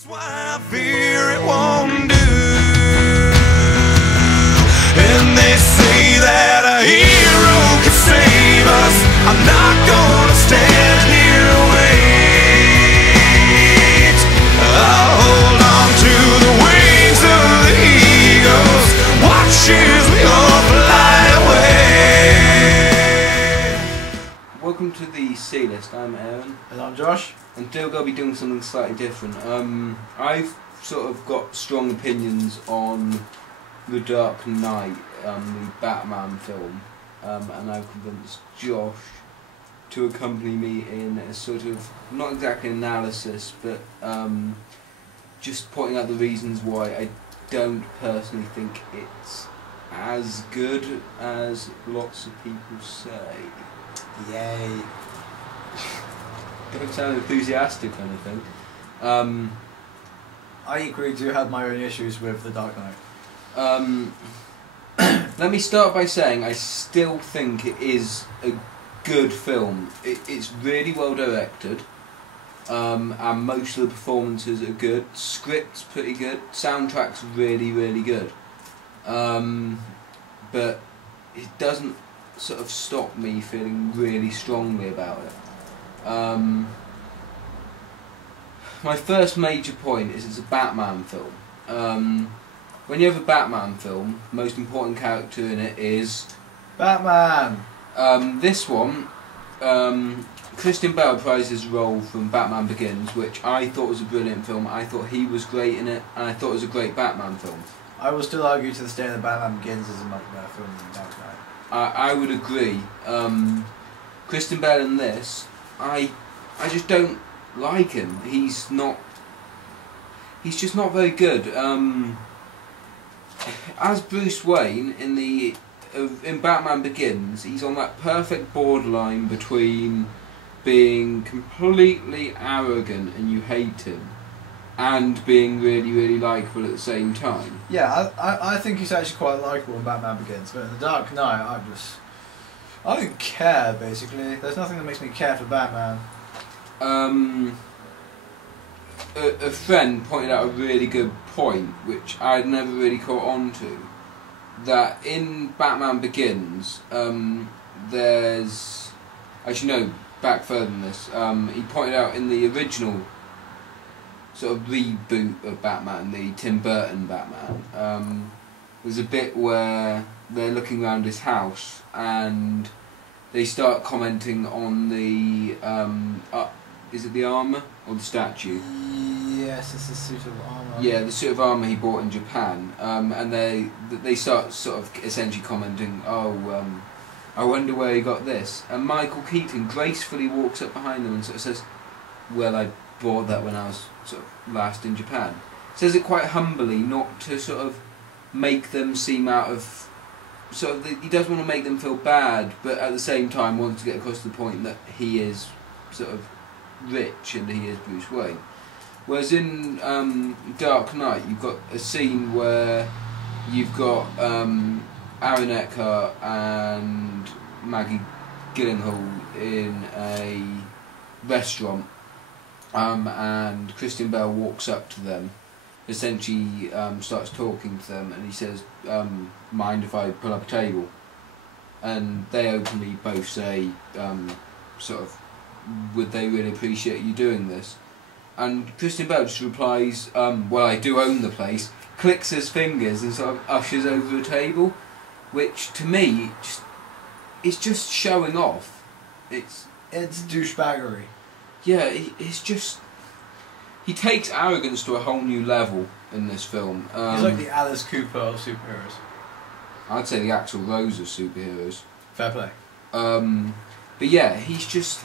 That's why I fear it won't do. And they say that a hero can save us. I'm not gonna stand here and wait. I'll hold on to the wings of the eagles. Watch as we all fly away. Welcome to the C list. I'm Aaron. And I'm Josh. And today we're going to be doing something slightly different. I've sort of got strong opinions on The Dark Knight, the Batman film, and I've convinced Josh to accompany me in a sort of, not exactly analysis, but just pointing out the reasons why I don't personally think it's as good as lots of people say. Yay. Don't sound enthusiastic or anything. I equally do have my own issues with The Dark Knight. Let me start by saying I still think it is a good film. It's really well directed, and most of the performances are good. Script's pretty good. Soundtrack's really, really good. But it doesn't sort of stop me feeling really strongly about it. My first major point is it's a Batman film. When you have a Batman film, the most important character in it is Batman! This one, Christian Bale reprised his role from Batman Begins, which I thought was a brilliant film. I thought he was great in it, and I thought it was a great Batman film. I will still argue to this day that Batman Begins is a much better film than Dark Knight. I would agree. Christian Bale in this, I just don't like him. He's just not very good. As Bruce Wayne in Batman Begins, he's on that perfect borderline between being completely arrogant and you hate him, and being really, really likeable at the same time. Yeah, I think he's actually quite likeable in Batman Begins, but in The Dark Knight, I don't care, basically. There's nothing that makes me care for Batman. A friend pointed out a really good point, which I'd never really caught on to, that in Batman Begins, there's... Actually, no, back further than this. He pointed out in the original sort of reboot of Batman, the Tim Burton Batman, there's a bit where they're looking around his house and they start commenting on the is it the armour or the statue? Yes, it's a suit of armour. Yeah, the suit of armour he bought in Japan, and they start sort of essentially commenting, oh, I wonder where he got this, and Michael Keaton gracefully walks up behind them and sort of says, well, I bought that when I was sort of last in Japan. Says it quite humbly, not to sort of make them seem out of... Sort of, he does want to make them feel bad, but at the same time wants to get across the point that he is sort of rich and he is Bruce Wayne. Whereas in Dark Knight, you've got a scene where you've got Aaron Eckhart and Maggie Gyllenhaal in a restaurant, and Christian Bale walks up to them, essentially starts talking to them, and he says, mind if I pull up a table? And they openly both say, sort of, would they really appreciate you doing this? And Christian Bale just replies, well, I do own the place, clicks his fingers and sort of ushers over a table, which to me it's just showing off. It's douchebaggery. Yeah, it's just... He takes arrogance to a whole new level in this film. He's like the Alice Cooper of superheroes. I'd say the Axl Rose of superheroes. Fair play. But yeah, he's just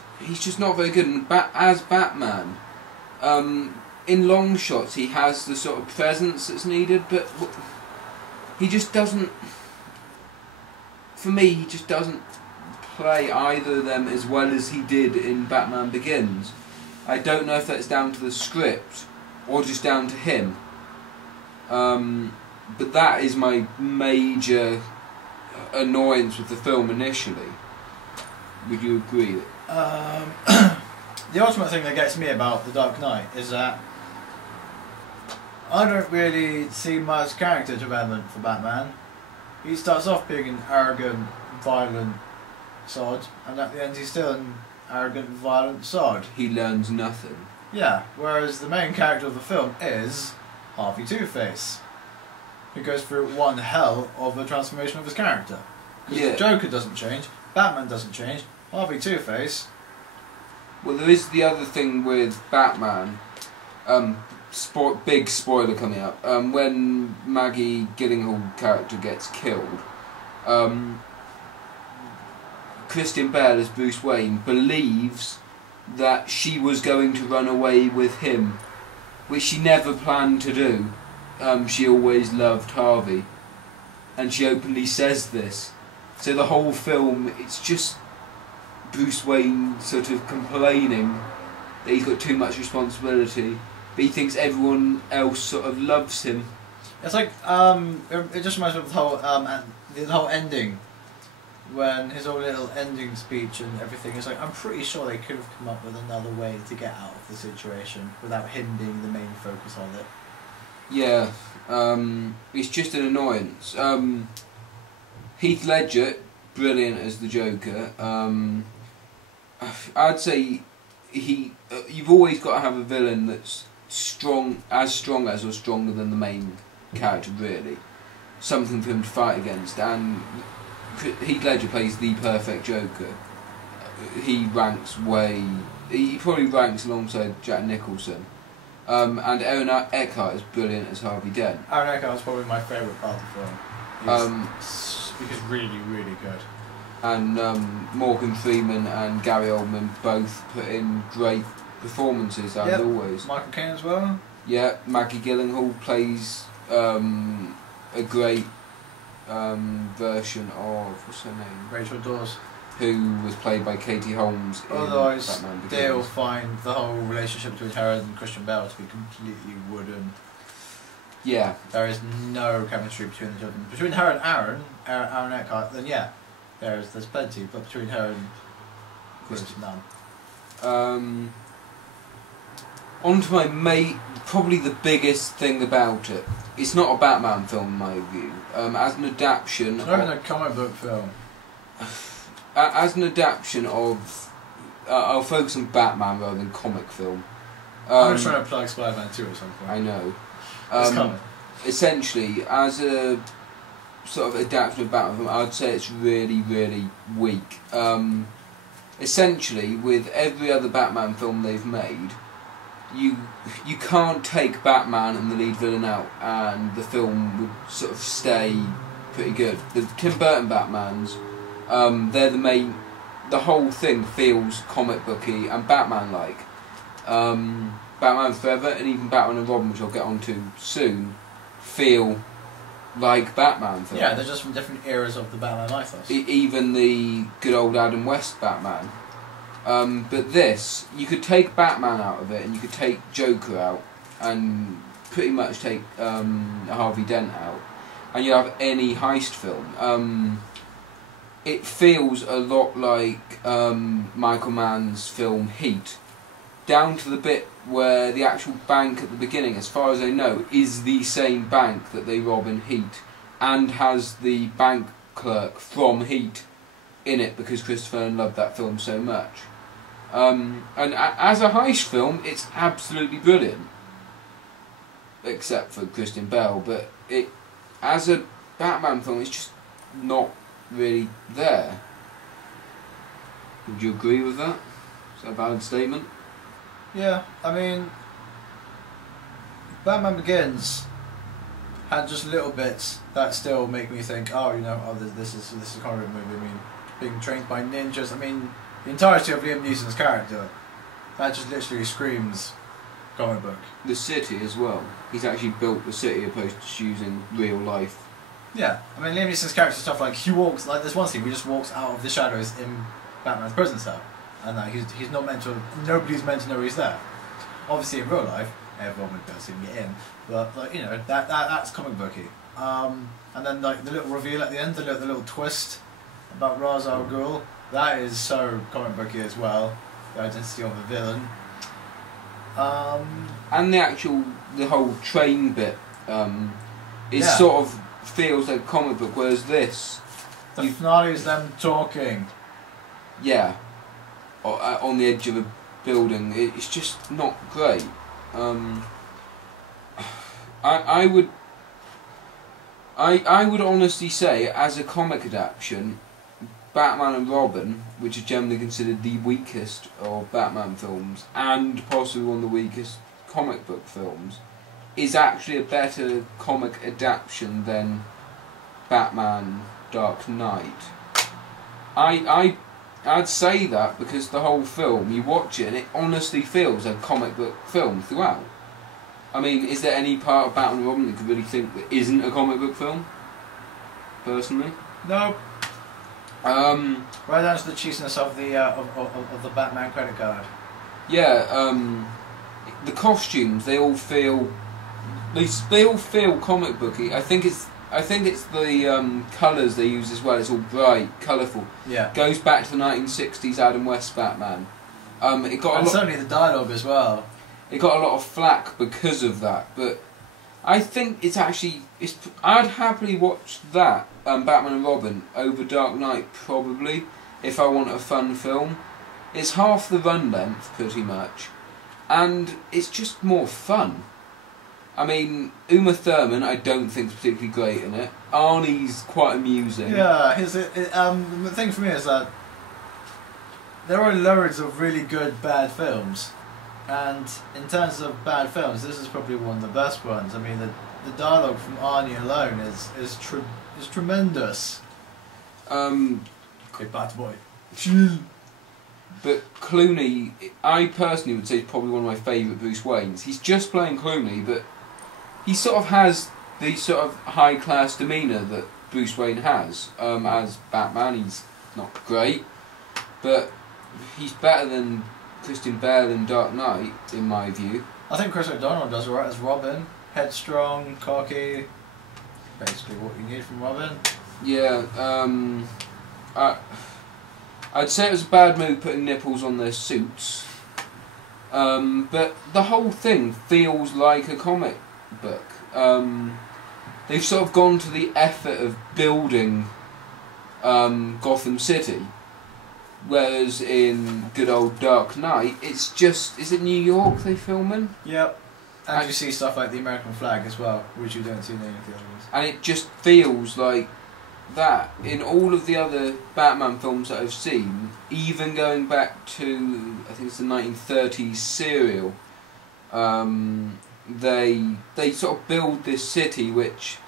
not very good. And as Batman, in long shots he has the sort of presence that's needed, but he just doesn't... For me, he just doesn't play either of them as well as he did in Batman Begins. I don't know if that's down to the script or just down to him. But that is my major annoyance with the film initially. Would you agree? The ultimate thing that gets me about The Dark Knight is that I don't really see much character development for Batman. He starts off being an arrogant, violent sod, and at the end he's still an arrogant, violent sod. He learns nothing. Yeah, whereas the main character of the film is Harvey Two-Face, who goes through one hell of a transformation of his character. Because Yeah. the Joker doesn't change, Batman doesn't change, Harvey Two-Face... Well, there is the other thing with Batman. Big spoiler coming up. When Maggie Gyllenhaal character gets killed, Christian Bale as Bruce Wayne believes that she was going to run away with him, which she never planned to do. She always loved Harvey, and she openly says this. So the whole film, it's just Bruce Wayne sort of complaining that he's got too much responsibility, but he thinks everyone else sort of loves him. It's like, it just reminds me of the whole ending, when his whole little ending speech and everything is like, I'm pretty sure they could have come up with another way to get out of the situation without him being the main focus of it. Yeah, it's just an annoyance. Heath Ledger, brilliant as the Joker. I'd say you've always got to have a villain that's strong as or stronger than the main character, really. Something for him to fight against, and Heath Ledger plays the perfect Joker. He probably ranks alongside Jack Nicholson. And Aaron Eckhart is brilliant as Harvey Dent. Aaron Eckhart is probably my favourite part of the film. He's really, really good. And Morgan Freeman and Gary Oldman both put in great performances, as always. Michael Caine as well. Yeah, Maggie Gyllenhaal plays a great version of, what's her name? Rachel Dawes. Who was played by Katie Holmes in Otherwise, Batman Begins. they'll find the whole relationship between her and Christian Bale to be completely wooden. Yeah. There is no chemistry between the two of them. Between her and Aaron Eckhart, then yeah, there's plenty, but between her and Chris, none. On to my mate, probably the biggest thing about it. It's not a Batman film, in my view. As an adaptation... It's not even a comic book film. As an adaptation of... I'll focus on Batman rather than comic film. I'm just trying to plug Spider-Man 2 at some point. I know. It's coming. Essentially, as a sort of adaptation of Batman film, I'd say it's really, really weak. Essentially, with every other Batman film they've made, you can't take Batman and the lead villain out and the film would sort of stay pretty good. The Tim Burton Batmans, they're the main... The whole thing feels comic booky and Batman-like. Batman Forever and even Batman and Robin, which I'll get onto soon, feel like Batman films. Yeah, they're just from different eras of the Batman mythos. Even the good old Adam West Batman. But this, you could take Batman out of it and you could take Joker out and pretty much take Harvey Dent out and you have any heist film. It feels a lot like Michael Mann's film Heat, down to the bit where the actual bank at the beginning, as far as I know, is the same bank that they rob in Heat and has the bank clerk from Heat in it because Christopher Nolan loved that film so much. And as a heist film, it's absolutely brilliant, except for Christian Bale. But as a Batman film, it's just not really there. Would you agree with that? Is that a valid statement? Yeah, I mean, Batman Begins had just little bits that still make me think, this is a comic book movie. I mean, being trained by ninjas. I mean, the entirety of Liam Neeson's character, that just literally screams comic book. The city as well. He's actually built the city opposed to using real life. Yeah, I mean, Liam Neeson's character stuff like he walks, like there's one scene where he just walks out of the shadows in Batman's prison cell, and he's not meant to. Nobody's meant to know he's there. Obviously, in real life, everyone would be able to get in, but that's comic booky. And then like the little reveal at the end, the little twist about Ra's al Ghul, that is so comic booky as well. The identity of the villain. And the whole train bit is Yeah. sort of feels like a comic book, whereas this, The finale is them talking. yeah, on the edge of a building, it's just not great. I would honestly say, as a comic adaptation, Batman and Robin, which is generally considered the weakest of Batman films, and possibly one of the weakest comic book films, is actually a better comic adaptation than Batman Dark Knight. I'd say that because the whole film, you watch it and it honestly feels a comic book film throughout. I mean, is there any part of Batman and Robin that you could really think that isn't a comic book film? Personally? No. Right down to the cheesiness of the Batman credit card. Yeah, the costumes, they all feel comic booky. I think it's the colours they use as well. It's all bright, colourful. Yeah. Goes back to the 1960s Adam West Batman. Certainly the dialogue as well. It got a lot of flack because of that, but I think I'd happily watch that Batman and Robin over Dark Knight probably if I want a fun film. It's half the run length pretty much, and it's just more fun. I mean, Uma Thurman I don't think is particularly great in it. Arnie's quite amusing. Yeah, the thing for me is that there are loads of really good bad films, and in terms of bad films, this is probably one of the best ones. I mean, the dialogue from Arnie alone is tremendous. Good bad boy. But Clooney, I personally would say, is probably one of my favourite Bruce Waynes. He's just playing Clooney, but he sort of has the sort of high-class demeanour that Bruce Wayne has. As Batman, he's not great, but he's better than Christian Bale in Dark Knight, in my view. I think Chris O'Donnell does alright as Robin. Headstrong, cocky, basically what you need from Robin. Yeah, I'd say it was a bad move putting nipples on their suits, but the whole thing feels like a comic book. They've sort of gone to the effort of building Gotham City, whereas in good old Dark Knight, it's just... Is it New York they film in? Yep. And you see stuff like the American flag as well, which you don't see in any of the other ones. And it just feels like that. In all of the other Batman films that I've seen, even going back to, I think it's the 1930s serial, they sort of build this city which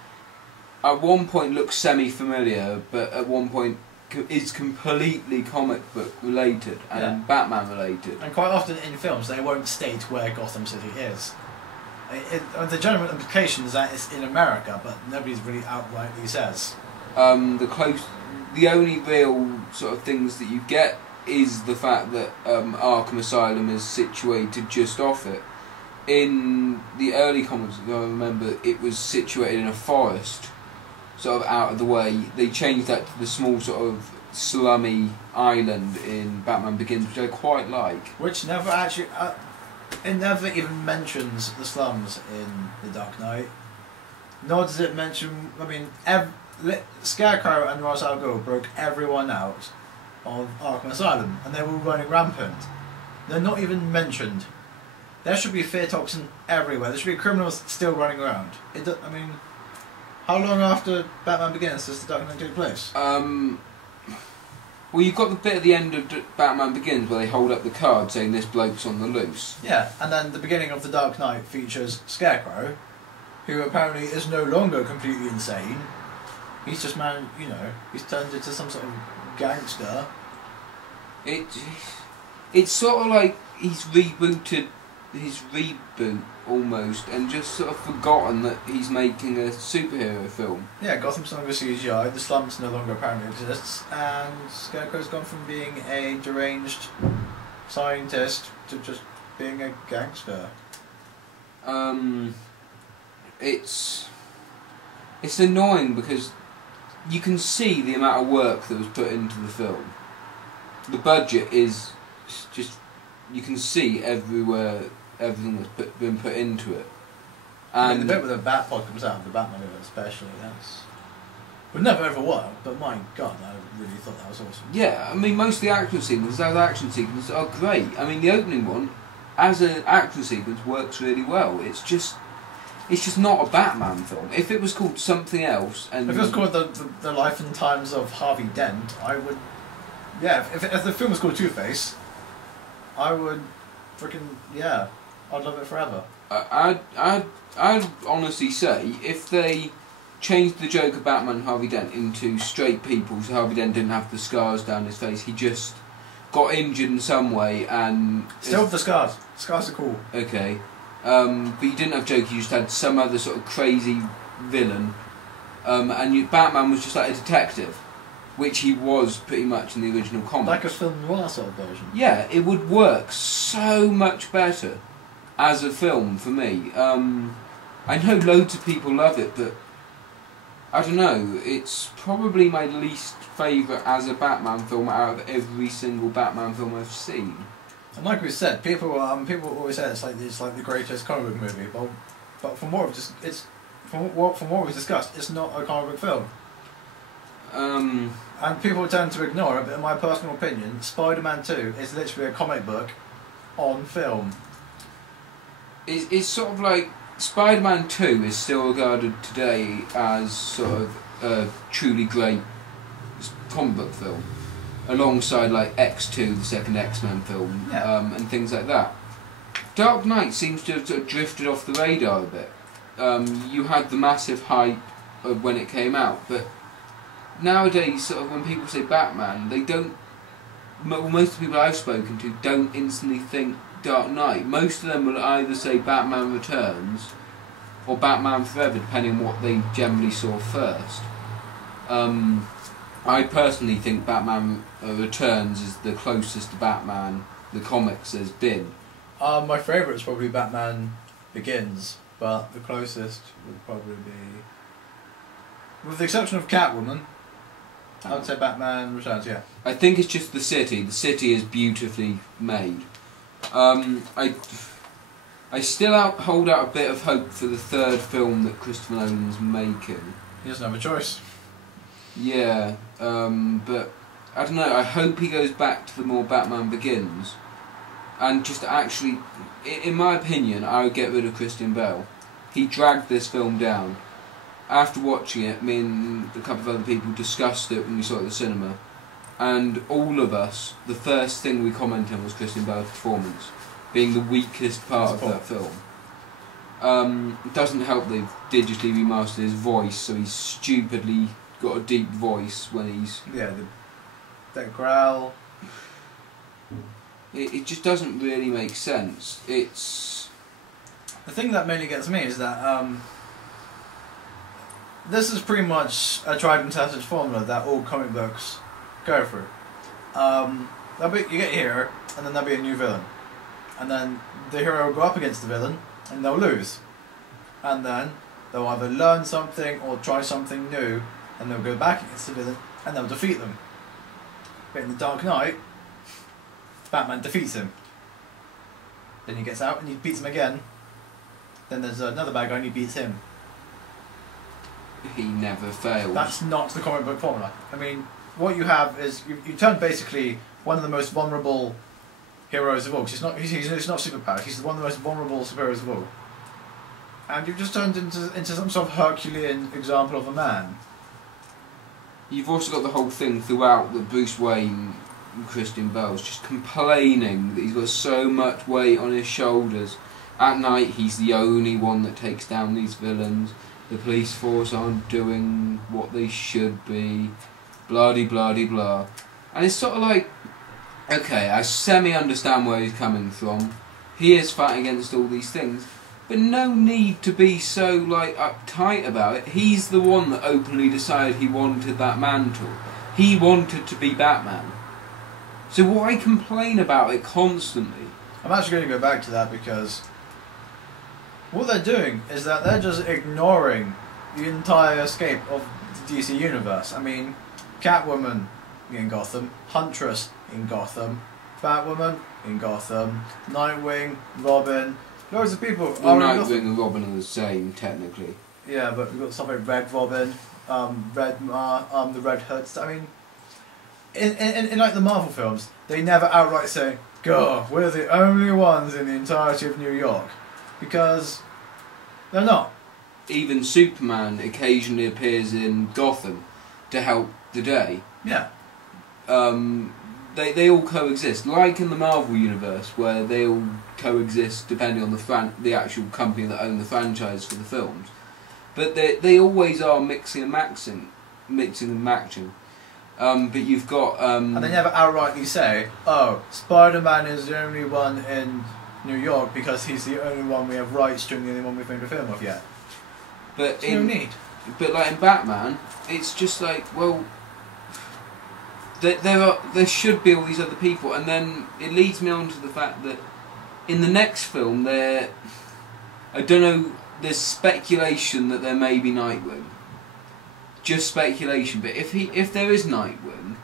at one point looks semi-familiar, but at one point is completely comic book related and Batman related. And quite often in films they won't state where Gotham City is. The general implication is that it's in America, but nobody's really outrightly says. The only real sort of things that you get is the fact that Arkham Asylum is situated just off it. In the early comics, I remember it was situated in a forest, sort of out of the way. They changed that to the small sort of slummy island in Batman Begins, which I quite like. Which never actually... it never even mentions the slums in The Dark Knight. Nor does it mention... I mean, Scarecrow and Ra's al Ghul broke everyone out of Arkham Asylum, and they were running rampant. They're not even mentioned. There should be fear toxin everywhere. There should be criminals still running around. I mean, how long after Batman Begins does The Dark Knight take place? Well, you've got the bit at the end of Batman Begins where they hold up the card saying this bloke's on the loose. Yeah, and then the beginning of The Dark Knight features Scarecrow, who apparently is no longer completely insane. He's just he's turned into some sort of gangster. It's sort of like he's rebooted his reboot almost, and just sort of forgotten that he's making a superhero film. Yeah, Gotham's no longer CGI, the slums no longer apparently exists, and Scarecrow's gone from being a deranged scientist to just being a gangster. It's annoying because you can see the amount of work that was put into the film. The budget is just, you can see everywhere everything that's been put into it. I mean, And the bit where the Batpod comes out, the Batman event especially, that's... would never ever work, but my god, I really thought that was awesome. yeah, I mean, most of the action sequences, those action sequences are great. I mean, the opening one, as an action sequence, works really well. It's just not a Batman film. If it was called something else, and If it was called the Life and Times of Harvey Dent, I would... Yeah, if the film was called Two-Face, I would freaking... Yeah, I'd love it forever. I'd honestly say if they changed the Joker, Batman, and Harvey Dent into straight people, so Harvey Dent didn't have the scars down his face, he just got injured in some way and... Still with the scars. Scars are cool. Okay. But you didn't have Joker, you just had some other sort of crazy villain. Batman was just like a detective, which he was pretty much in the original comic. Like a film noir sort of version. Yeah, it would work so much better as a film for me. I know loads of people love it, but I don't know, it's probably my least favourite as a Batman film out of every single Batman film I've seen. And like we said, people always say it's like the greatest comic book movie, but from what we've discussed, it's not a comic book film. And people tend to ignore it, but in my personal opinion, Spider-Man 2 is literally a comic book on film. It's sort of like Spider-Man 2 is still regarded today as sort of a truly great comic book film, alongside like X2, the second X-Men film, Yeah. and things like that. Dark Knight seems to have sort of drifted off the radar a bit. You had the massive hype of when it came out, but nowadays, sort of when people say Batman, they don't. Most of the people I've spoken to don't instantly think Dark Knight. Most of them will either say Batman Returns or Batman Forever, depending on what they generally saw first. I personally think Batman Returns is the closest to Batman the comics has been. My favourite is probably Batman Begins, but the closest would probably be, with the exception of Catwoman, I would say Batman Returns, yeah. I think it's just the city. The city is beautifully made. I still hold out a bit of hope for the third film that Christopher Nolan's making. He doesn't have a choice. Yeah, but I don't know. I hope he goes back to the more Batman Begins, and just actually, in my opinion, I would get rid of Christian Bale. He dragged this film down. After watching it, me and a couple of other people discussed it when we saw it at the cinema, and all of us, the first thing we commented on was Christian Bale's performance being the weakest part of that film. It doesn't help they've digitally remastered his voice, so he's stupidly got a deep voice when he's... Yeah, that growl. It just doesn't really make sense. It's... The thing that mainly gets me is that this is pretty much a tried and tested formula that all comic books go through. You get a hero, and then there'll be a new villain. And then the hero will go up against the villain, and they'll lose. And then they'll either learn something or try something new, and they'll go back against the villain, and they'll defeat them. But in The Dark Knight, Batman defeats him. Then he gets out and he beats him again. Then there's another bad guy and he beats him. He never fails. That's not the comic book formula. I mean, what you have is you turn basically one of the most vulnerable heroes of all. Cause he's not superpowered. He's one of the most vulnerable superheroes of all. And you've just turned into some sort of Herculean example of a man. You've also got the whole thing throughout that Bruce Wayne and Christian Bale's just complaining that he's got so much weight on his shoulders. At night, he's the only one that takes down these villains. The police force aren't doing what they should be. Blah-de-blah-de-blah. And it's sort of like, okay, I semi-understand where he's coming from. He is fighting against all these things. But no need to be so, like, uptight about it. He's the one that openly decided he wanted that mantle. He wanted to be Batman. So why complain about it constantly? I'm actually going to go back to that because what they're doing is that they're just ignoring the entire scape of the DC universe. I mean, Catwoman in Gotham, Huntress in Gotham, Batwoman in Gotham, Nightwing, Robin, Loads of people. Well, are in Nightwing and Robin are the same, technically. Yeah, but we've got stuff like Red Robin, the Red Hood. I mean, in like the Marvel films, they never outright say, "God, we're the only ones in the entirety of New York," because they're not. Even Superman occasionally appears in Gotham to help the day. Yeah. They all coexist, like in the Marvel universe, where they all coexist depending on the actual company that own the franchise for the films. But they always are mixing and matching. But you've got and they never outrightly say, "Oh, Spider-Man is the only one in New York because he's the only one we have rights to and the only one we've made a film of yet." But no need. But like in Batman, it's just like, well, there should be all these other people, and then it leads me on to the fact that in the next film I don't know, there's speculation that there may be Nightwing. Just speculation, but if there is Nightwing,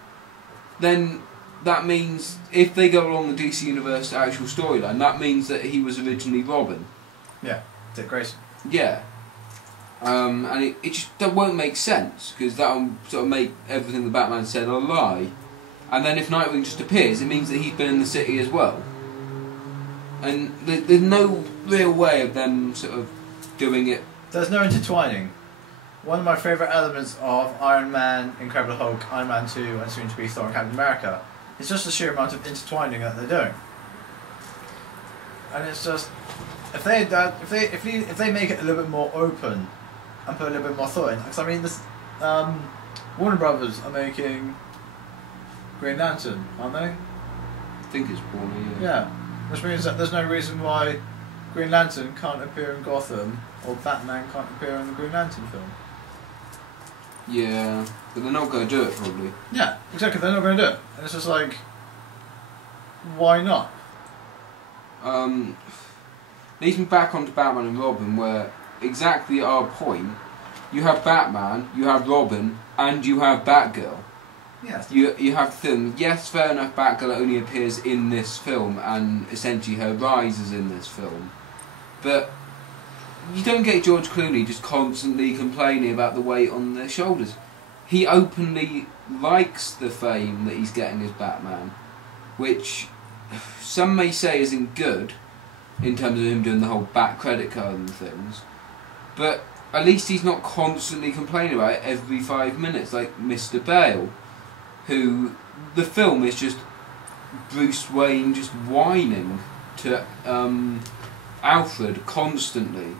then that means if they go along the DC Universe actual storyline, that means that he was originally Robin. Yeah, Dick Grayson. Yeah. And it just won't make sense, because that'll sort of make everything the Batman said a lie. And then if Nightwing just appears, it means that he's been in the city as well. And there's no real way of them sort of doing it. There's no intertwining. One of my favourite elements of Iron Man, Incredible Hulk, Iron Man 2, and soon to be Thor and Captain America is just the sheer amount of intertwining that they're doing. And it's just, if they make it a little bit more open and put a little bit more thought in, because I mean, this Warner Brothers are making Green Lantern, aren't they? I think it's Warner, yeah. Yeah, which means that there's no reason why Green Lantern can't appear in Gotham or Batman can't appear in the Green Lantern film. Yeah, but they're not going to do it, probably. Yeah, exactly, they're not going to do it. And it's just like, why not? Leads me back onto Batman and Robin, where exactly at our point, you have Batman, you have Robin, and you have Batgirl. Yes. You have them. Yes, fair enough, Batgirl only appears in this film, and essentially her rise is in this film. But you don't get George Clooney just constantly complaining about the weight on their shoulders. He openly likes the fame that he's getting as Batman, which some may say isn't good, in terms of him doing the whole Bat credit card and things. But at least he's not constantly complaining about it every 5 minutes, like Mr. Bale, who the film is just Bruce Wayne just whining to Alfred constantly.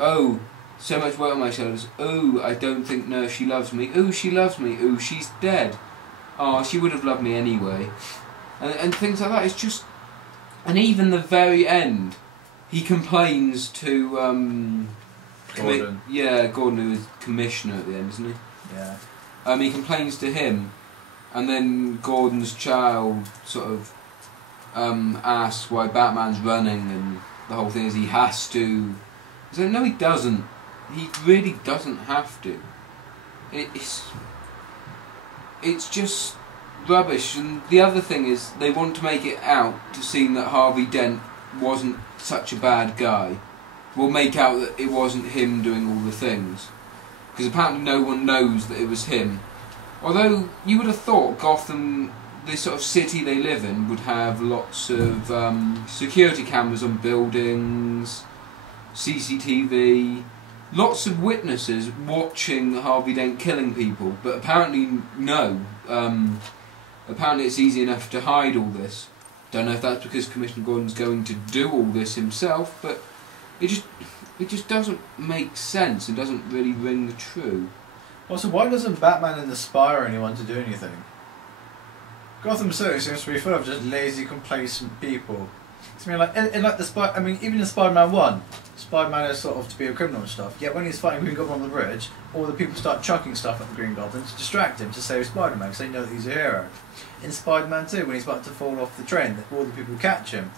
Oh, so much weight on my shoulders. Oh, I don't think she loves me. Oh, she loves me. Oh, she's dead. Oh, she would have loved me anyway. And things like that. It's just... And even the very end, he complains to... Gordon. Gordon, who is commissioner at the end, isn't he? Yeah. He complains to him, and then Gordon's child sort of asks why Batman's running, and the whole thing is he has to. He's like, no, he doesn't. He really doesn't have to. It's just rubbish. And the other thing is, they want to make it out to seem that Harvey Dent wasn't such a bad guy. We'll make out that it wasn't him doing all the things, because apparently no one knows that it was him. Although you would have thought Gotham, this sort of city they live in, would have lots of security cameras on buildings, CCTV, lots of witnesses watching Harvey Dent killing people, but apparently no. Apparently it's easy enough to hide all this. Don't know if that's because Commissioner Gordon's going to do all this himself, but it just doesn't make sense and doesn't really ring true. Also, why doesn't Batman inspire anyone to do anything? Gotham City seems to be full of just lazy, complacent people. I mean, even in Spider-Man 1, Spider-Man is sort of to be a criminal and stuff. Yet when he's fighting Green Goblin on the bridge, all the people start chucking stuff at the Green Goblin to distract him, to save Spider-Man, because they know that he's a hero. In Spider-Man 2, when he's about to fall off the train, all the people catch him.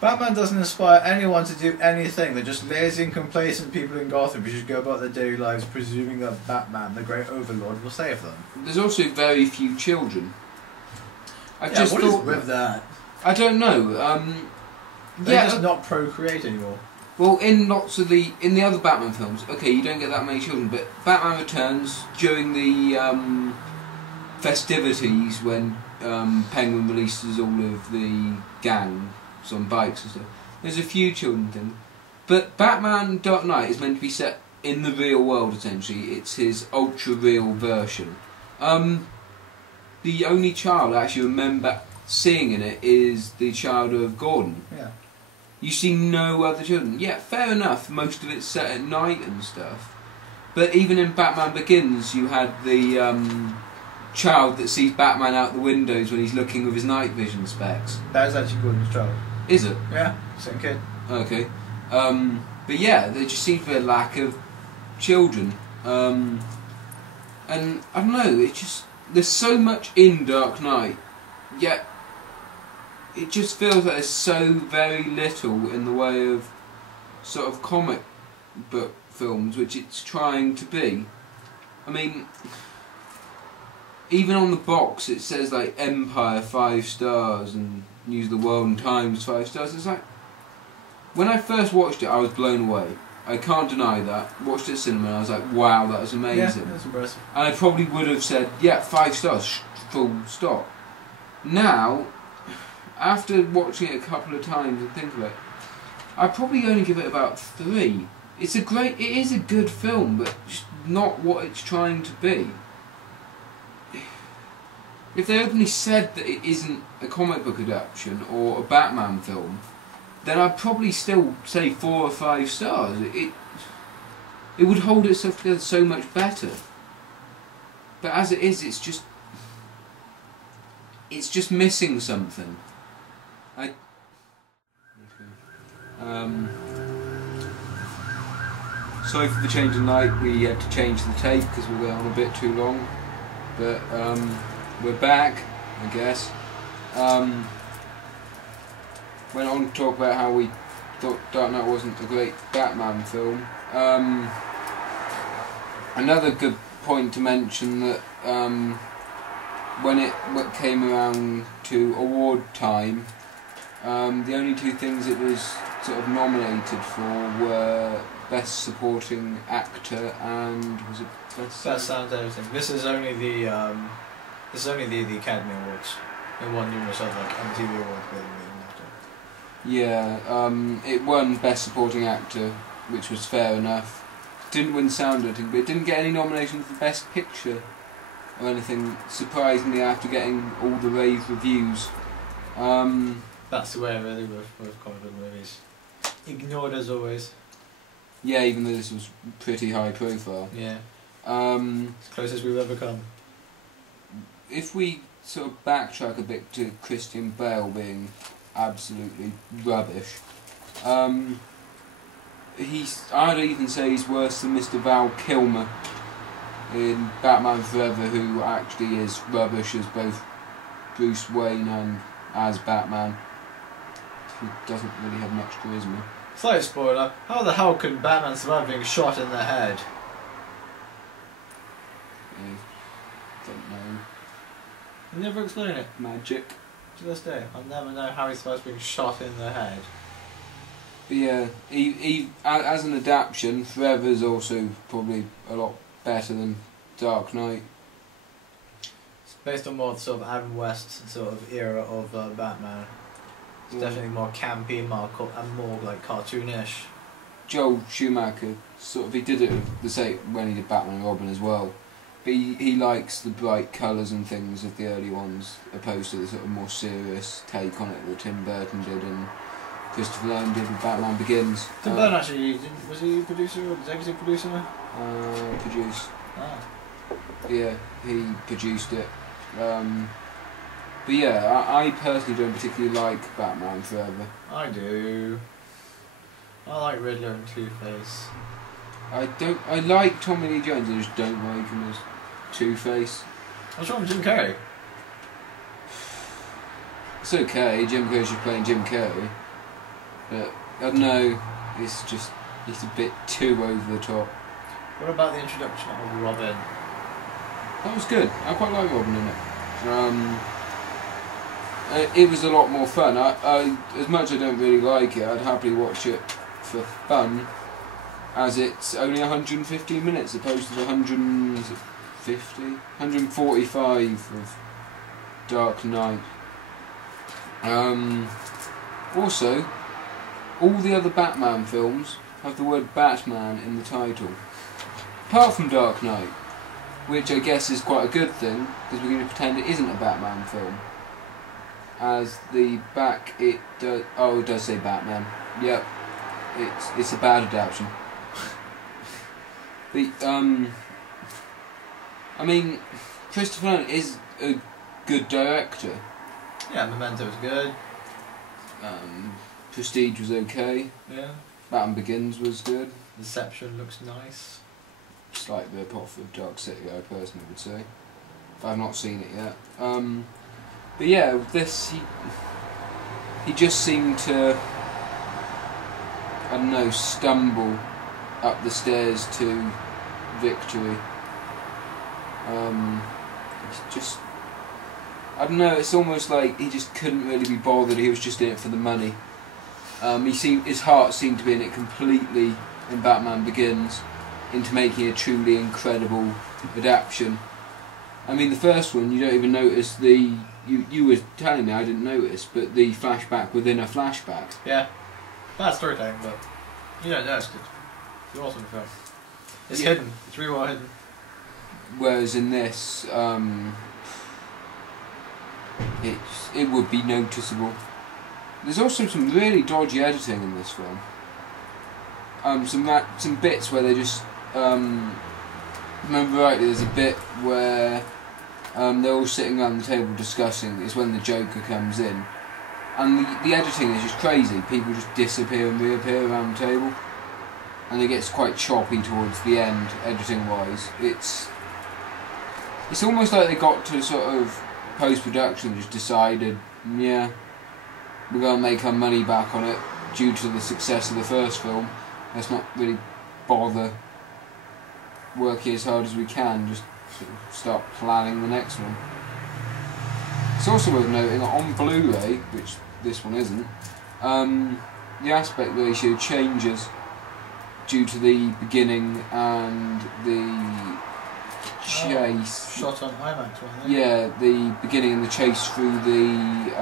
Batman doesn't inspire anyone to do anything. They're just lazy and complacent people in Gotham who should go about their daily lives presuming that Batman, the great overlord, will save them. There's also very few children. What is with that? I don't know. They're just not procreate anymore. Well, in lots of the other Batman films, okay, you don't get that many children, but Batman Returns during the festivities when Penguin releases all of the gangs on bikes and stuff. There's a few children things, but Batman Dark Knight is meant to be set in the real world. Essentially, it's his ultra real version. The only child I actually remember seeing in it is the child of Gordon. Yeah. You see no other children. Yeah, fair enough. Most of it's set at night and stuff. But even in Batman Begins, you had the child that sees Batman out the windows when he's looking with his night vision specs. That is actually Gordon's child. Is it? Yeah, same kid. Okay. But yeah, there just seems to be a lack of children. And I don't know, it just... There's so much in Dark Knight, yet it just feels like there's so very little in the way of sort of comic book films, which it's trying to be. I mean, even on the box it says like Empire 5 stars and News of the World and Times 5 stars. It's like, when I first watched it I was blown away. I can't deny that. Watched it at cinema and I was like, wow, that was amazing. Yeah, that's impressive. And I probably would have said, yeah, 5 stars, full stop. Now, after watching it a couple of times and think of it, I'd probably only give it about 3. It is a good film, but just not what it's trying to be. If they openly said that it isn't a comic book adaptation or a Batman film, then I'd probably still say 4 or 5 stars. It would hold itself together so much better. But as it is, it's just missing something. Sorry for the change in light. We had to change the tape because we were on a bit too long. But we're back, I guess. Went on to talk about how we thought Dark Knight wasn't a great Batman film. Another good point to mention that when it came around to award time, the only 2 things it was sort of nominated for were Best Supporting Actor and was it Best Sound Editing. This is only the Academy Awards. It won numerous other MTV awards. Yeah, it won Best Supporting Actor, which was fair enough. Didn't win Sound Editing, but it didn't get any nominations for Best Picture or anything, surprisingly, after getting all the rave reviews. That's the way really with comic book movies. Ignored as always. Yeah, even though this was pretty high profile. Yeah. As close as we've ever come. If we sort of backtrack a bit to Christian Bale being absolutely rubbish, I'd even say he's worse than Mr. Val Kilmer in Batman Forever, who actually is rubbish as both Bruce Wayne and as Batman. He doesn't really have much charisma. Slight spoiler, how the hell can Batman survive being shot in the head? Don't know. You never explain it. Magic. To this day, I'll never know how he's supposed to be shot in the head. But yeah, as an adaptation, Forever's also probably a lot better than Dark Knight. It's based on more sort of Adam West sort of era of Batman. It's definitely more campy and more like cartoonish. Joel Schumacher he did it the same when he did Batman and Robin as well. But he likes the bright colours and things of the early ones, opposed to the sort of more serious take on it that Tim Burton did and Christopher Nolan did with Batman Begins. Tim Burton actually was he producer or executive producer? Produced. Ah. Yeah, he produced it. But yeah, I personally don't particularly like Batman Forever. I do. I like Riddler and Two-Face. I like Tommy Lee Jones, I just don't like him as Two-Face. What's wrong with Jim Carrey? It's okay, Jim Carrey's just playing Jim Carrey. But, I don't know, he's a bit too over the top. What about the introduction of Robin? That was good, I quite like Robin in it. it was a lot more fun. I as much as I don't really like it, I'd happily watch it for fun, as it's only 115 minutes opposed to the 145 of Dark Knight. Also, all the other Batman films have the word Batman in the title, apart from Dark Knight, which I guess is quite a good thing, because we're going to pretend it isn't a Batman film. As the back, it does say Batman. Yep, it's a bad adaptation. I mean, Christopher Nolan is a good director. Yeah, Memento was good. Prestige was okay. Yeah. Batman Begins was good. Deception looks nice. Slight rip off of Dark City, I personally would say. I've not seen it yet. But yeah, this he just seemed to, I don't know, stumble up the stairs to victory. It's just, I don't know. It's almost like he just couldn't really be bothered. He was just in it for the money. His heart seemed to be in it completely in Batman Begins, into making a truly incredible adaptation. I mean, the first one, you don't even notice the... You were telling me, I didn't notice, but the flashback within a flashback. Yeah. Bad storytelling, but you don't notice it. It's awesome film. It's Yeah. hidden. It's really well hidden. Whereas in this, it would be noticeable. There's also some really dodgy editing in this film. Some bits where they just... remember rightly, there's a bit where they're all sitting around the table discussing. It's when the Joker comes in, and the editing is just crazy. People just disappear and reappear around the table, and it gets quite choppy towards the end, editing wise. It's almost like they got to sort of post-production and just decided, yeah, we're going to make our money back on it due to the success of the first film. Let's not really bother working as hard as we can, just sort of start planning the next one. It's also worth noting that on Blu-ray, which this one isn't, the aspect ratio changes due to the beginning and the chase. Shot on IMAX, wasn't it? Yeah, the beginning and the chase through the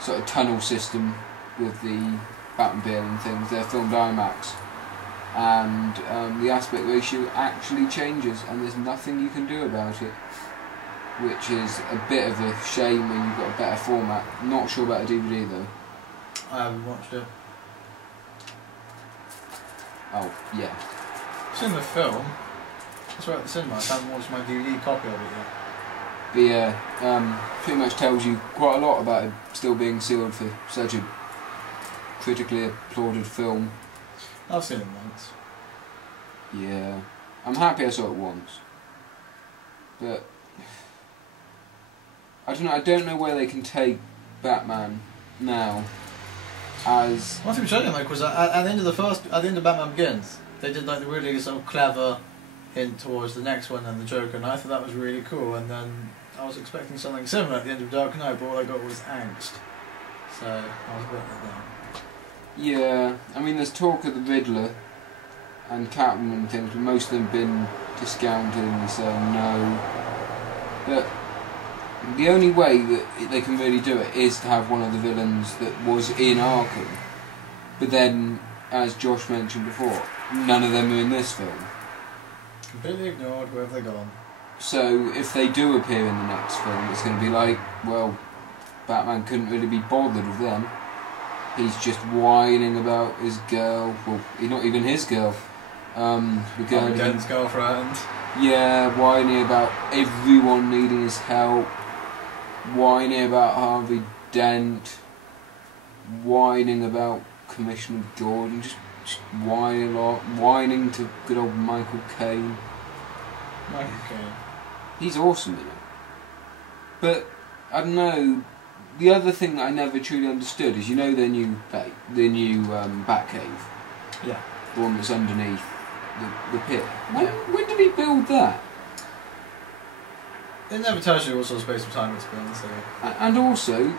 sort of tunnel system with the Batmobile and things. They're filmed IMAX. And the aspect ratio actually changes, and there's nothing you can do about it, which is a bit of a shame when you've got a better format. Not sure about a DVD though. I haven't watched it. Oh yeah. It's in the film. It's right at the cinema. I haven't watched my DVD copy of it yet. But yeah, pretty much tells you quite a lot about it still being sealed for such a critically applauded film. I've seen it once. Yeah, I'm happy I saw it once, but I don't know where they can take Batman now. As One thing which I didn't like was at the end of Batman Begins, they did like the really sort of clever hint towards the next one and the Joker, and I thought that was really cool. And then I was expecting something similar at the end of Dark Knight, but all I got was angst. So I was a bit like that. yeah, I mean, there's talk of the Riddler and Catwoman and things, but most of them have been discounted and saying no. But the only way that they can really do it is to have one of the villains that was in Arkham. But then, as Josh mentioned before, none of them are in this film. Completely ignored. Where have they gone? So if they do appear in the next film, it's going to be like, well, Batman couldn't really be bothered with them. He's just whining about his girl. Well, he's not even his girl. The girl, Den's girlfriend. yeah, whining about everyone needing his help. Whining about Harvey Dent. Whining about Commissioner Gordon. Just whining a lot. Whining to good old Michael Caine. Michael Caine. He's awesome in it. But I don't know. The other thing that I never truly understood is, you know, their new Batcave, Yeah. the one that's underneath the pit. Yeah. When did he build that? It never tells you what sort of space of time it's been, so... And also...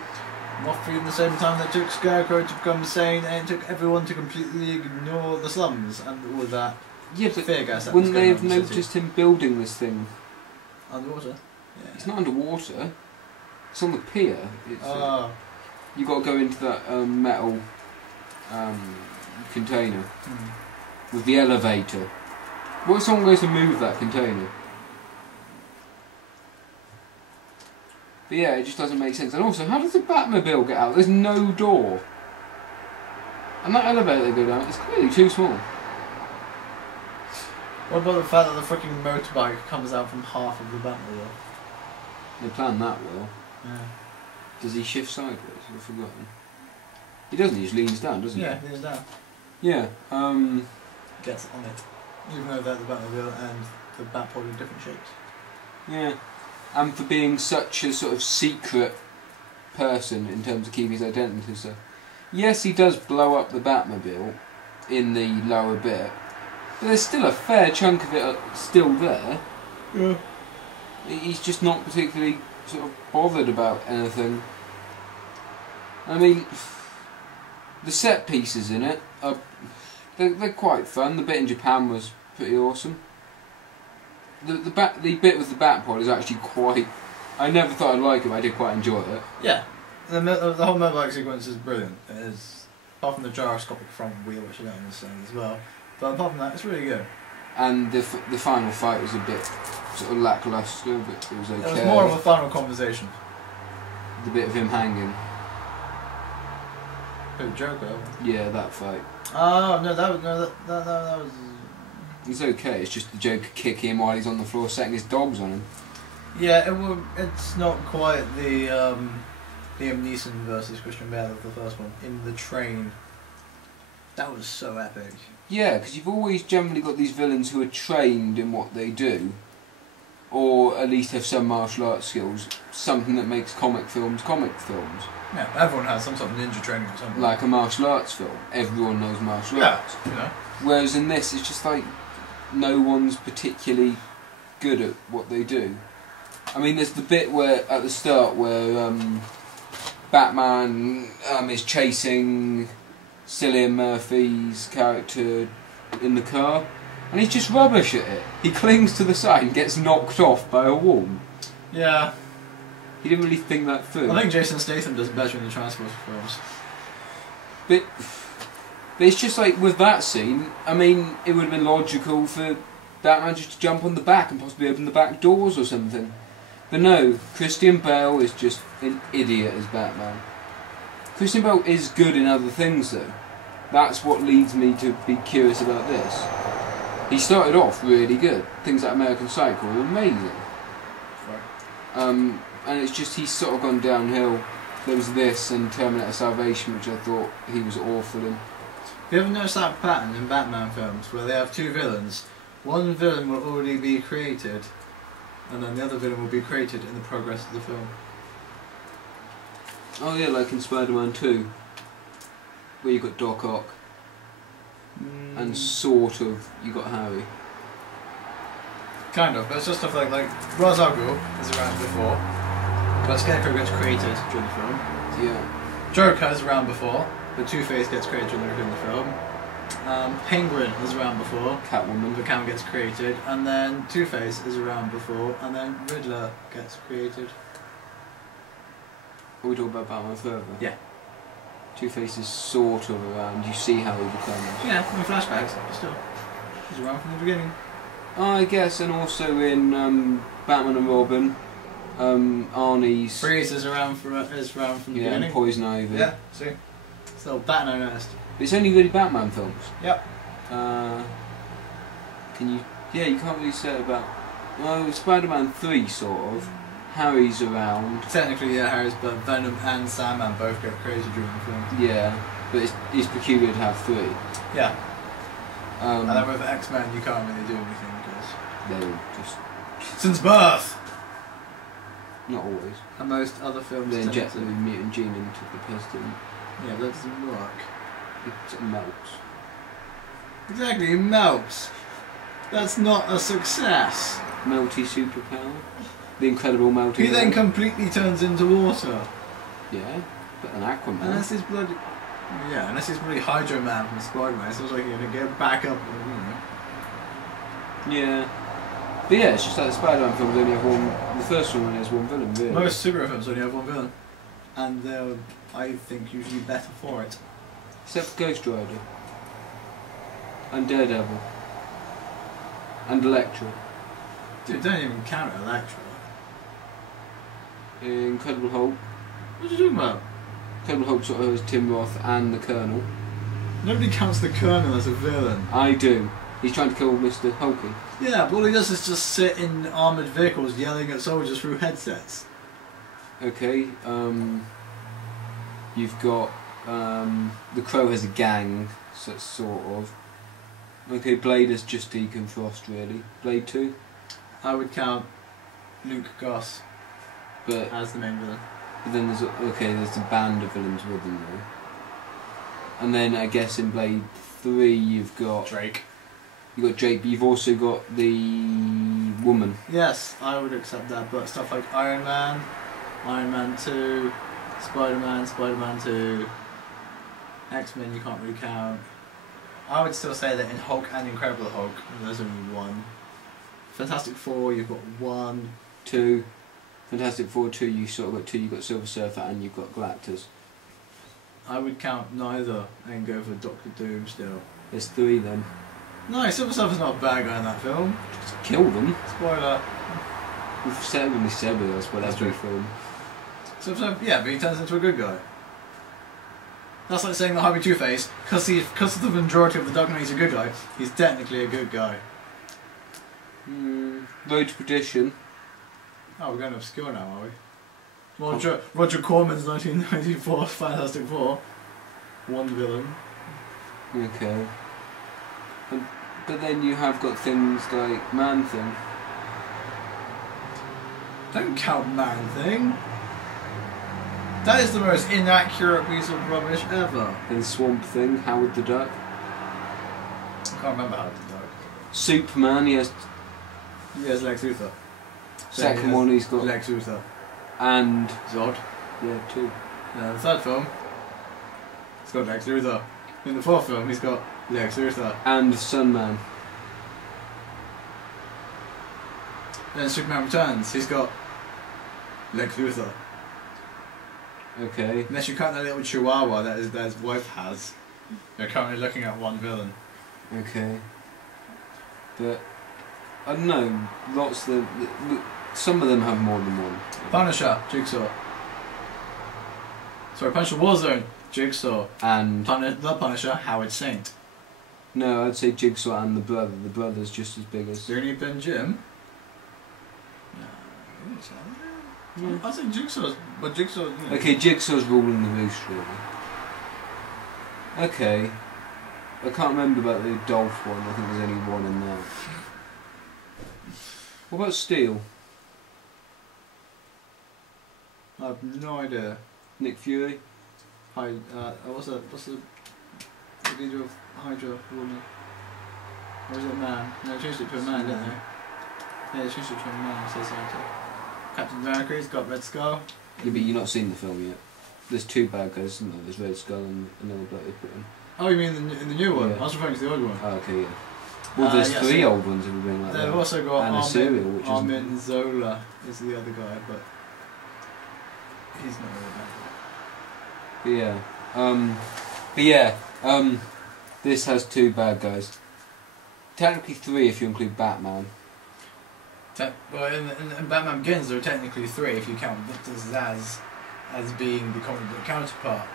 Roughly in the same time that took Scarecrow to become insane and it took everyone to completely ignore the slums and all of that. Yeah, but fear gas that wouldn't was they going have on in the noticed him building this thing? Underwater? Yeah. It's not underwater. It's on the pier. It's, you got to go into that metal container with the elevator. What if someone goes to move that container? But yeah, it just doesn't make sense. And also, how does the Batmobile get out? There's no door. And that elevator they go down, it's clearly too small. What about the fact that the freaking motorbike comes out from half of the Batmobile? They planned that well. Yeah. Does he shift sideways? I've forgotten. He doesn't, he just leans down, doesn't he? Yeah, he leans down. Yeah, Gets on it. Even though they're the Batmobile and the Batpod in different shapes. yeah. And for being such a sort of secret person in terms of keeping his identity and stuff. Yes, he does blow up the Batmobile in the lower bit, but there's still a fair chunk of it still there. Yeah. He's just not particularly sort of bothered about anything. I mean, the set pieces in it are they're quite fun. The bit in Japan was pretty awesome. The bit with the Batpod is actually quite... I never thought I'd like it, but I did quite enjoy it. Yeah. The whole motorbike sequence is brilliant. It is, apart from the gyroscopic front wheel, which I don't understand as well. But apart from that, it's really good. And the final fight was a bit sort of lacklustre, but it was okay. It was more of a final conversation. The bit of him hanging. Who, Joker? Yeah, that fight. Oh, no, that was... It's okay, it's just the Joker kicking him while he's on the floor setting his dogs on him. Yeah, it's not quite the Liam Neeson versus Christian Bale of the first one, in the train. That was so epic. Yeah, because you've always generally got these villains who are trained in what they do, or at least have some martial arts skills, something that makes comic films. Yeah, everyone has some sort of ninja training or something. Like a martial arts film, everyone knows martial arts. You know. Whereas in this, it's just like, no one's particularly good at what they do. I mean, there's the bit where at the start where Batman is chasing Cillian Murphy's character in the car, and he's just rubbish at it. He clings to the side and gets knocked off by a wall. Yeah. He didn't really think that through. I think Jason Statham does better in the Transporter films. But it's just like, with that scene, I mean, it would have been logical for Batman just to jump on the back and possibly open the back doors or something. But no, Christian Bale is just an idiot as Batman. Christian Bale is good in other things though. That's what leads me to be curious about this. He started off really good. Things like American Psycho were amazing. Right. And it's just, he's sort of gone downhill. There was this and Terminator Salvation, which I thought he was awful in. Have you ever noticed that pattern in Batman films where they have two villains? One villain will already be created, and then the other villain will be created in the progress of the film. Oh yeah, like in Spider-Man 2, where you got Doc Ock, and sort of you got Harry. Kind of, but it's just stuff like Ra's al Ghul is around before, but Scarecrow gets created during the film. Yeah. Joker is around before, but Two-Face gets created during the film. Penguin is around before, Catwoman. but Catwoman gets created, and then Two-Face is around before, and then Riddler gets created. Are we talking about Batman Forever? Yeah. Two-Face is sort of around, you see how he becomes. Yeah, in flashbacks, but still. He's around from the beginning. I guess, and also in Batman and Robin, Arnie's... Freeze is around from the beginning. And Poison Ivy. Yeah, see? So Batman noticed. It's only really Batman films. Yep. Can you... Yeah, you can't really say about... Well, Spider-Man 3, sort of. Harry's around. Technically, yeah, Harry's, but Venom and Sandman both get created during the film. Yeah, but it's peculiar to have 3. Yeah. And then with X-Men, you can't really do anything because... They're just... Since birth! Not always. And most other films They tend inject to... the mutant gene into the person. Yeah, that doesn't work. It melts. Exactly, it melts. That's not a success. Melty superpower. The incredible melting. He then away. completely turns into water. Yeah, but an Aquaman. Unless he's bloody... Yeah, unless he's bloody Hydro Man from Spider-Man. It sounds like he's going to get back up, Yeah. But yeah, it's just like the Spider-Man films only have one... The first one only has one villain, really. Most superhero films only have one villain. And they're, I think, usually better for it. Except for Ghost Rider. And Daredevil. And Elektra. Dude, don't even count Elektra. Incredible Hulk. What are you talking about? Incredible Hulk sort of has Tim Roth and the Colonel. Nobody counts the Colonel as a villain. I do. He's trying to kill Mr. Hulky. Yeah, but all he does is just sit in armoured vehicles yelling at soldiers through headsets. Okay, you've got, the Crow has a gang, sort of. Okay, Blade is just Deacon Frost, really. Blade 2. I would count Luke Goss But as the main villain. then there's a band of villains with them though. And then I guess in Blade 3 you've got Drake. You've got Drake, but you've also got the woman. Yes, I would accept that, but stuff like Iron Man, Iron Man 2, Spider-Man, Spider-Man 2, X-Men you can't really count. I would still say that in Hulk and Incredible Hulk there's only one. Fantastic Four you've got one. 2. Fantastic Four 2, you sort of got 2, you've got Silver Surfer and you've got Galactus. I would count neither and go for Doctor Doom still. There's 3 then. No, Silver Surfer's not a bad guy in that film. Just kill them. Spoiler. We've said when we said with us, but that's every film. Silver Surfer, yeah, but he turns into a good guy. That's like saying that Harvey Two-Face, because of the majority of the Dark Knight he's a good guy, he's technically a good guy. Road to Perdition. Oh, we're going obscure now, are we? Roger Corman's 1994 Fantastic Four. One villain. Okay. But then you have got things like Man-Thing. Don't count Man-Thing. That is the most inaccurate piece of rubbish ever. Then Swamp Thing, Howard the Duck. I can't remember how to do it. Superman, he has... He has Lex Luthor. Second one he's got... Lex Luthor. And... Zod. Yeah, 2. And the third film, he's got Lex Luthor. In the fourth film, he's got Lex Luthor. And Sunman. Then Superman Returns, he's got Lex Luthor. Okay. Unless you count that little chihuahua that his wife has. You're currently looking at one villain. Okay. But... I don't know, lots of them... Some of them have more than one. Punisher, Jigsaw. Sorry, Punisher Warzone, Jigsaw. And... The Punisher, Howard Saint. No, I'd say Jigsaw and the brother. The brother's just as big as... Dooney Ben Jim? No, I'd say Jigsaw's, but Jigsaw... You know. Okay, Jigsaw's ruling the roost, really. Okay. I can't remember about the Dolph one, I think there's only one in there. What about Steel? I have no idea. Nick Fury? What's the leader of Hydra woman? Or is it a man? No, they changed it to a man, didn't they? Yeah, they changed it to a man, so Captain America's got Red Skull. Yeah, but you've not seen the film yet. There's 2 bad guys, isn't there? There's Red Skull and another bloke they put in. Oh, you mean in the new one? Yeah. I was referring to the old one. Oh, okay, yeah. Well, there's yeah, 3 so old ones that have been like that. They've also got and a serial, which is... Armin Zola is the other guy, but he's not really bad. But yeah, this has 2 bad guys. Technically 3 if you include Batman. Well, in Batman Begins there are technically 3 if you count Victor Zsasz as being the comic book counterpart.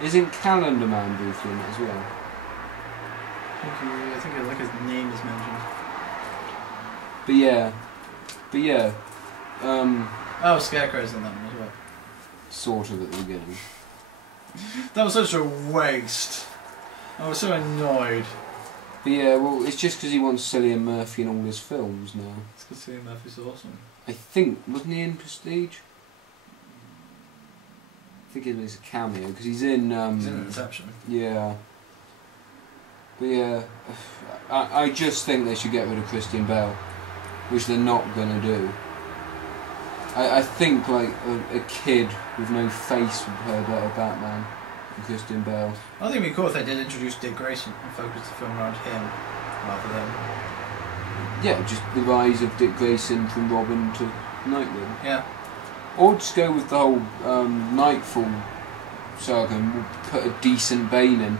Isn't Calendar Man briefly in it as well? I think like his name is mentioned. But yeah, Oh, Scarecrow's in that one as well. sort of at the beginning. That was such a waste. I was so annoyed. But yeah, well, it's just because he wants Cillian Murphy in all his films now. It's because Cillian Murphy's awesome. I think, wasn't he in Prestige? I think it was a cameo, because he's in... He's in Inception. Yeah. But yeah, I just think they should get rid of Christian Bale, which they're not going to do. I think like a kid with no face would play a better Batman than Christian Bale. I think it'd be cool if they did introduce Dick Grayson and focus the film around him rather than. Yeah, just the rise of Dick Grayson from Robin to Nightwing. Yeah. Or just go with the whole Nightfall saga and we'll put a decent Bane in,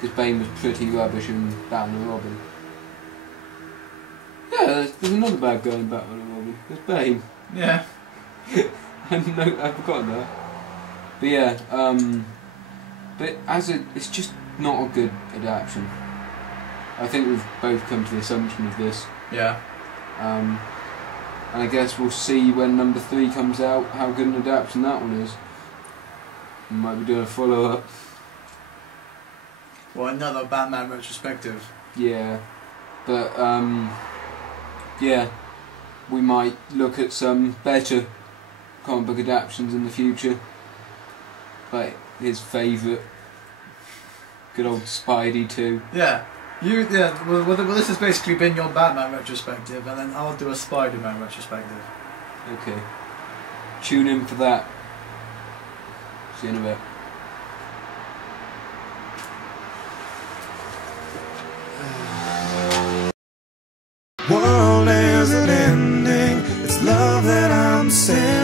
because Bane was pretty rubbish in Batman and Robin. Yeah, there's another bad guy in Batman and Robin. There's Bane. Yeah. I've forgotten that. But yeah, but it's just not a good adaptation. I think we've both come to the assumption of this. Yeah. And I guess we'll see when number 3 comes out how good an adaptation that one is. We might be doing a follow-up. Well, another Batman retrospective. Yeah, but yeah, we might look at some better comic book adaptations in the future. Like his favourite, good old Spidey 2. Yeah. Well, this has basically been your Batman retrospective, and then I'll do a Spider-Man retrospective. Okay. Tune in for that. See you in a bit. World isn't ending, it's love that I'm sending.